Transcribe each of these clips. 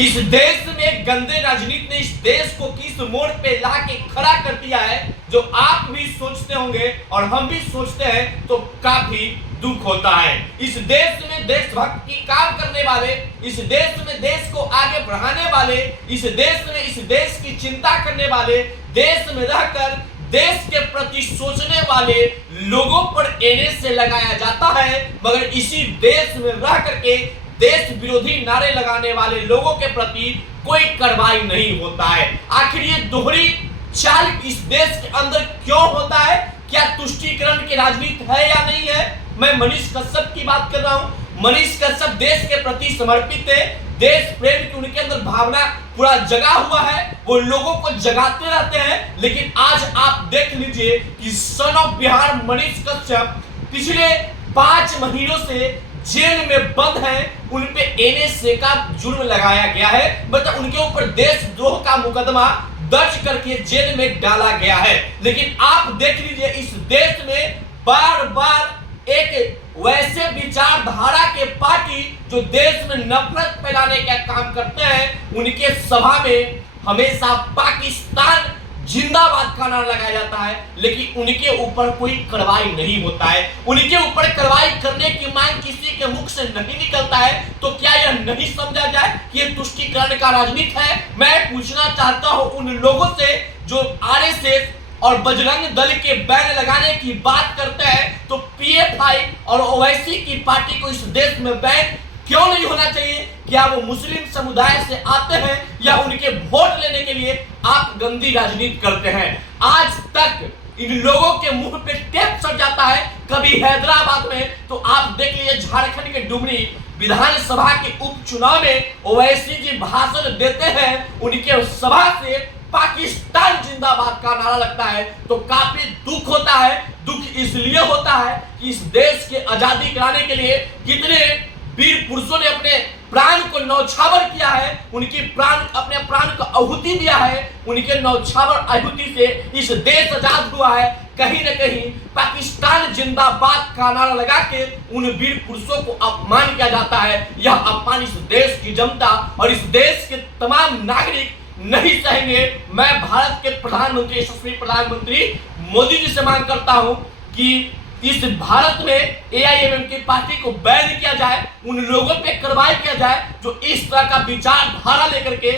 इस देश में गंदे राजनीति ने इस देश को किस मोड़ पे लाके खड़ा कर दिया है, जो आप भी सोचते होंगे और हम भी सोचते हैं, तो काफी दुख होता है। इस देश में देशभक्ति की काम करने वाले, इस देश में देश को आगे बढ़ाने वाले, इस देश में इस देश की चिंता करने वाले, देश में रहकर देश के प्रति सोचने वाले लोगों पर एनएस लगाया जाता है, मगर इसी देश में रह करके देश विरोधी नारे लगाने वाले लोगों के प्रति कोई कार्रवाई नहीं होता है। आखिर ये दोहरी चाल इस देश के अंदर क्यों होता है? क्या तुष्टीकरण की राजनीति है या नहीं है? मैं मनीष कश्यप की बात कर रहा हूं। मनीष कश्यप देश के प्रति समर्पित है, देश प्रेम की उनके अंदर भावना पूरा जगा हुआ है, वो लोगों को जगाते रहते हैं। लेकिन आज आप देख लीजिए कि सन ऑफ बिहार मनीष कश्यप पिछले 5 महीनों से जेल में बंद हैं, उन पे एनएसए का जुर्म लगाया गया है, मतलब उनके ऊपर देशद्रोह का मुकदमा दर्ज करके जेल में डाला गया है। लेकिन आप देख लीजिए इस देश में बार बार एक वैसे विचारधारा के पार्टी जो देश में नफरत फैलाने का काम करते हैं, उनके सभा में हमेशा पाकिस्तान जिंदाबाद का नारा लगाया जाता है, लेकिन उनके ऊपर कोई कार्रवाई नहीं होता है। उनके ऊपर कार्रवाई करने की मांग किसी के मुख से नहीं निकलता है, तो क्या यह नहीं समझा जाए कि यह तुष्टीकरण का राजनीति है? मैं पूछना चाहता हूं उन लोगों से जो आरएसएस और बजरंग दल के बैन लगाने की बात करते हैं, तो पीएफआई और ओवैसी की पार्टी को इस देश में बैन क्यों नहीं होना चाहिए? क्या वो मुस्लिम समुदाय से आते हैं या उनके वोट लेने के लिए आप गंदी राजनीति करते हैं? आज तक इन लोगों के मुंह पे टेप सट जाता है। कभी हैदराबाद में, तो आप देख लीजिए झारखंड के डुमरी विधानसभा के उपचुनाव में ओवैसी जी भाषण देते हैं, उनके सभा से पाकिस्तान जिंदाबाद का नारा लगता है, तो काफी दुख होता है। दुख इसलिए होता है कि इस देश के आजादी कराने के लिए कितने वीर पुरुषों ने अपने प्राण को न्यौछावर किया है, अपने प्राण को आहुति दिया है। उनके न्यौछावर आहुति से इस देश आजाद हुआ है। कहीं न कहीं पाकिस्तान जिंदाबाद का नारा लगा के उन वीर पुरुषों को अपमान किया जाता है। यह अपमान इस देश की जनता और इस देश के तमाम नागरिक नहीं सहेंगे। मैं भारत के प्रधानमंत्री, यशस्वी प्रधानमंत्री मोदी जी से मांग करता हूं कि इस भारत में एआईएमएम की पार्टी को बैन किया जाए, उन लोगों पे कार्रवाई किया जाए जो इस तरह का विचारधारा लेकर के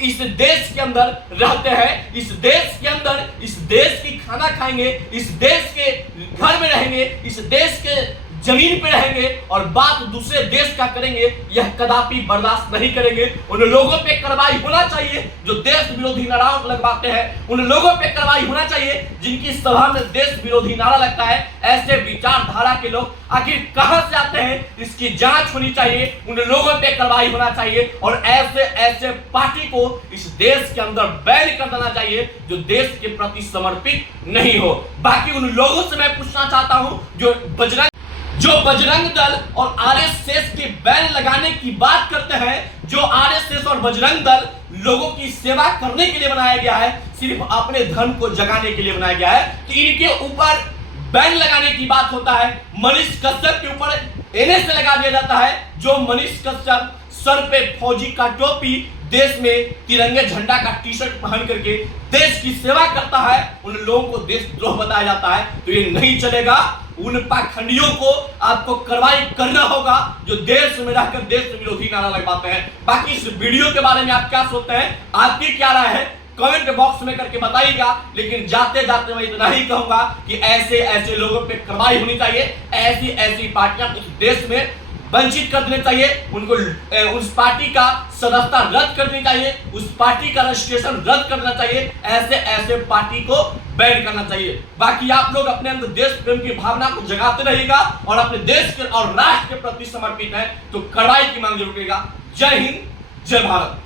इस देश के अंदर रहते हैं, इस देश के अंदर इस देश की खाना खाएंगे, इस देश के घर में रहेंगे, इस देश के जमीन पे रहेंगे और बात दूसरे देश का करेंगे, यह कदापि बर्दाश्त नहीं करेंगे। उन लोगों पे कार्रवाई होना चाहिए जो देश विरोधी नारा लगवाते हैं, उन लोगों पे कार्रवाई होना चाहिए जिनकी सभा में देश विरोधी नारा लगता है। ऐसे विचारधारा के लोग आखिर कहां से आते हैं, इसकी जांच होनी चाहिए, उन लोगों पे कार्रवाई होना चाहिए और ऐसे पार्टी को इस देश के अंदर बैन कर देना चाहिए जो देश के प्रति समर्पित नहीं हो। बाकी उन लोगों से मैं पूछना चाहता हूं जो बजरंग दल और आरएसएस के बैन लगाने की बात करते हैं, जो आरएसएस और बजरंग दल लोगों की सेवा करने के लिए बनाया गया है, सिर्फ अपने धर्म को जगाने के लिए बनाया गया है, तो इनके ऊपर बैन लगाने की बात होता है। मनीष कश्यप के ऊपर एनएस लगा दिया जाता है। जो मनीष कश्यप सर पे फौजी का टोपी, देश में तिरंगे झंडा का टी शर्ट पहन करके देश की सेवा करता है, उन लोगों को देशद्रोह बताया जाता है, तो ये नहीं चलेगा। उन पाखंडियों को आपको कार्रवाई करना होगा जो देश में रहकर देश विरोधी नारा लगवाते हैं। बाकी इस वीडियो के बारे में आप क्या सोचते हैं, आपकी क्या राय है, कमेंट बॉक्स में करके बताइएगा। लेकिन जाते जाते मैं इतना ही कहूंगा कि ऐसे लोगों पे कार्रवाई होनी चाहिए। ऐसी पार्टियां इस देश में वंचित कर देने चाहिए, उनको उस पार्टी का सदस्यता रद्द कर देनी चाहिए, उस पार्टी का रजिस्ट्रेशन रद्द करना चाहिए, ऐसे पार्टी को बैन करना चाहिए। बाकी आप लोग अपने अंदर देश प्रेम की भावना को जगाते रहिएगा और अपने देश के और राष्ट्र के प्रति समर्पित है तो कार्रवाई की मांग जरूर करेगा। जय हिंद, जय भारत।